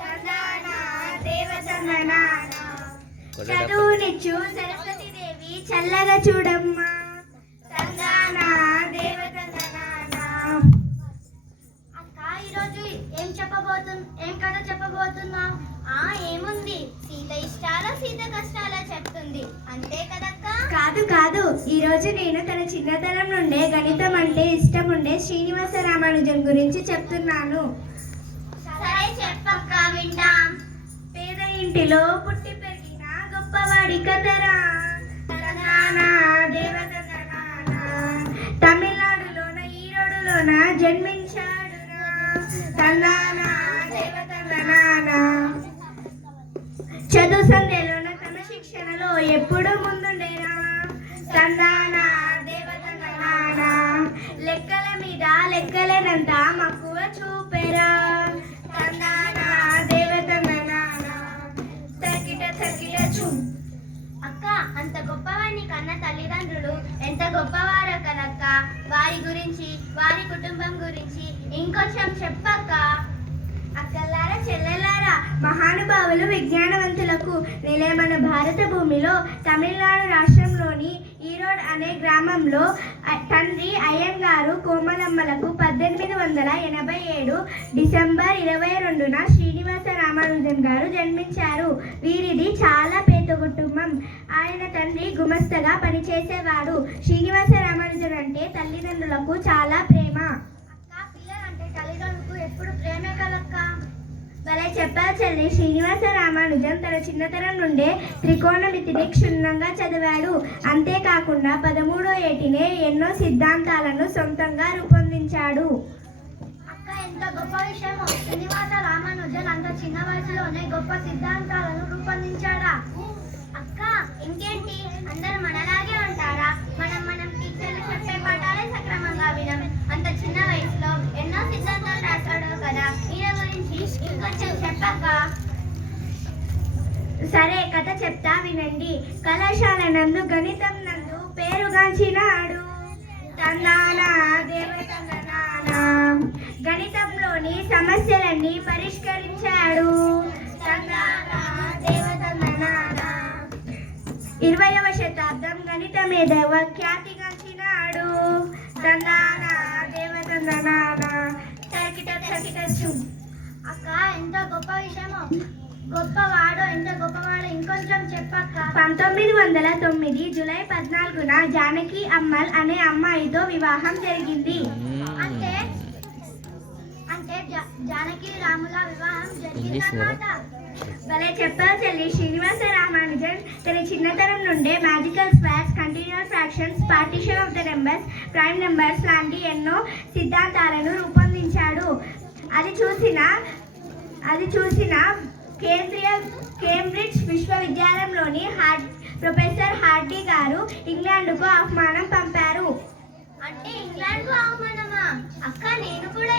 తందానా దేవతందనా చదువునిచ్చు సరస్వతి దేవి చల్లగా చూడమ్మా తందానా దేవతందనా. అక్క ఈరోజు ఏం కథ చెప్పబోతున్నావు? ఏముంది, సీత ఇష్టాల సీత కష్టాల చెప్తుంది అంతే కదక్క. కాదు కాదు, ఈరోజు నేను తన చిన్నతనం నుండే గణితం అంటే ఇష్టం ఉండే శ్రీనివాస రామానుజన్ గురించి చెప్తున్నాను. సరే చెప్పక్క, వింటాం. పేద ఇంటిలో పుట్టి పెరిగిన గొప్పవాడి కథరా తమిళనాడులోన ఈరోడులోన జన్మించాడురా తందానా దేవతందనా. చదువు సంధ్యలోన క్రమశిక్షణలో ఎప్పుడు ముందుండేరా తందానా దేవతందనా. లెక్కల మీద లెక్కలేనంత మక్కువ చూపెరా తందానా దేవతందనా. తకిట తకిట చూ. అక్క, అంత గొప్పవాడిని కన్న తల్లిదండ్రులు ఎంత గొప్పవారో కదక్క. వారి గురించి, వారి కుటుంబం గురించి ఇంకొంచెం చెప్పక్క. అక్కలారా చెల్లెలారా, మహానుభావులు విజ్ఞానవంతులకు నిలయమైన భారత భూమిలో తమిళనాడు రాష్ట్రంలోని ఈరోడ్ అనే గ్రామంలో తండ్రి అయ్యంగారు కోమలమ్మలకు 1887 డిసెంబర్ 22న శ్రీనివాస రామానుజన్ గారు జన్మించారు. వీరిది చాలా పేద కుటుంబం. ఆయన తండ్రి గుమస్తగా పనిచేసేవాడు. శ్రీనివాస రామానుజన్ అంటే తల్లిదండ్రులకు చాలా ప్రేమ. పిల్లలంటే తల్లిదండ్రులకు ఎప్పుడు ప్రేమే కదక్క. భలే చెప్పారు చెల్లి. శ్రీనివాస రామానుజన్ తన చిన్నతనం నుండే త్రికోణమితిని క్షుణ్ణంగా చదివాడు. అంతేకాకుండా 13వ ఏటినే ఎన్నో సిద్ధాంతాలను సొంతంగా రూపొందించాడు. అక్క, ఎంత గొప్ప విషయమో. శ్రీనివాస రామానుజన్ అంత చిన్న వయసులోనే గొప్ప సిద్ధాంతాలను రూపొందించాడా? అక్క, ఇంకేంటి, అందరూ మనలాగే ఉంటారా? మనం టీచర్లు చెప్పే పాఠాలే సక్రమంగా వినం. అంత చిన్న వయసులో ఎన్నో సిద్ధాంతాలు రాశాడు కదా, ఈయన గురించి ఇంకొంచెం చెప్పక్క. సరే, కథ చెప్తా వినండి. కళాశాల నందు గణితం నందు పేరుగాంచినాడు తందానా దేవతందనా. గణితంలోని సమస్యలన్నీ పరిష్కరించాడు తందానా దేవతందనా. 20వ శతాబ్దం గణిత మేధవ ఖ్యాతిగాంచినాడు తందానా దేవతందనా. తకిట తకిట చూ. అక్క, ఎంత గొప్ప విషయమో. ఎంత గొప్పవాడో ఇంకొంచెం చెప్పక్క. 1909 జూలై 14న జానకి అమ్మల్ అనే అమ్మాయితో వివాహం జరిగింది. అంటే జానకి రాముల వివాహం జరిగిందన్నమాట. భలే చెప్పారు చెల్లి. శ్రీనివాస రామానుజన్ తన చిన్నతనం నుండే magical squares, continuous fractions, partition of the numbers, prime numbers లాంటి ఎన్నో సిద్ధాంతాలను రూపొందించాడు. అది చూసిన కేంబ్రిడ్జ్ విశ్వవిద్యాలయంలోని ప్రొఫెసర్ హార్డీ గారు ఇంగ్లాండ్కు ఆహ్వానం పంపారు. అంటే ఇంగ్లాండ్కు ఆహ్వానమా? అక్క, నేను కూడా